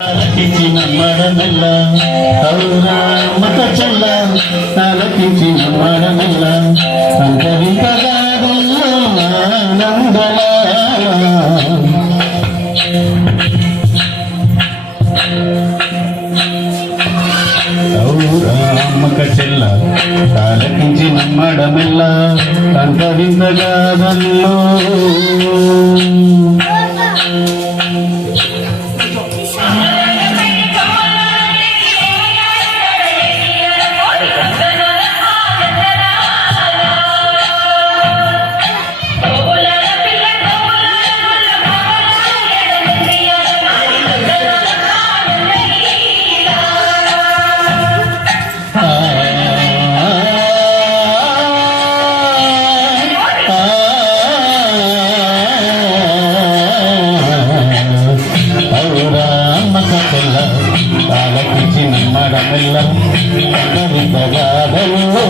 ఆలకించి నమ్మడమెల్ల అవునా మత చెల్ల ఆలకించి నమ్మడమెల్ల అంతరింపగాదల్లో ఆనందల అమ్మక చెల్ల ఆలకించి నమ్మడమెల్ల అంతరింపగాదల్లో ఆలకించి నమ్మడమెల్ల కవితగాథల్లో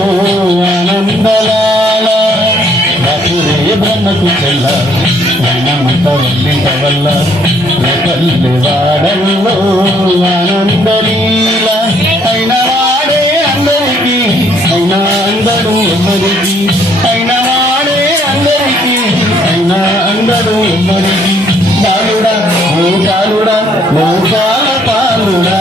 ఆనందలాల బతురే బ్రహ్మకు చెల్ల జ్ఞానమంత వందింట వల్ల పల్లె వాడల్లో ఆనందలీల అయిన వాడే అందరికీ అయినా అందరూ ఎవరికి అయిన వాడే అందరికీ అయినా అందరూ ఎవరికి బాలుడా మోకాలుడా మోకాల పాలుడా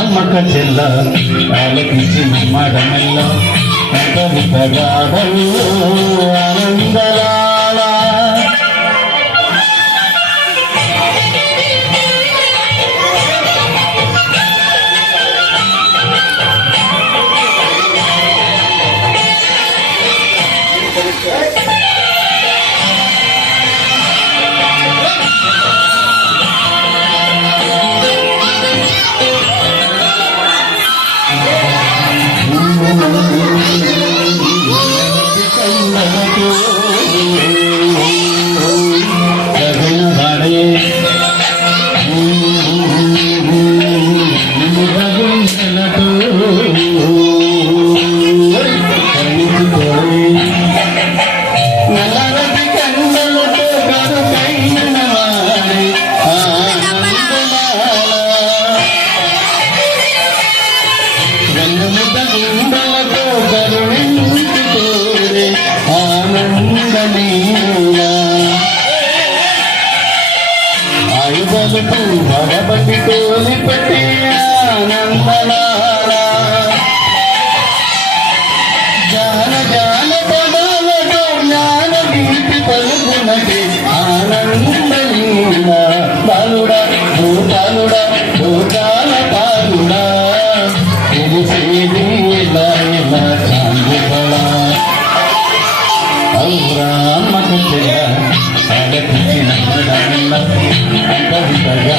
అమ్మక చెల్ల ఆలకించి నమ్మడమెల్ల కవితగాథల్లో ఆనందలాల ఆయుధలకు భగవతి తోలిపట్టి ఆనందలాల జాన జాన పదాలతో జ్ఞాన గీతి పలుకునటి ఆనందలీల బాలుడా భూతాలుడా భూతాల పాలుడా తెలిసేది ఎలా ఎలా చాందుబలా ఔరా అమ్మక చెల్ల ఆలకించి నమ్మడమెల్ల కవితగా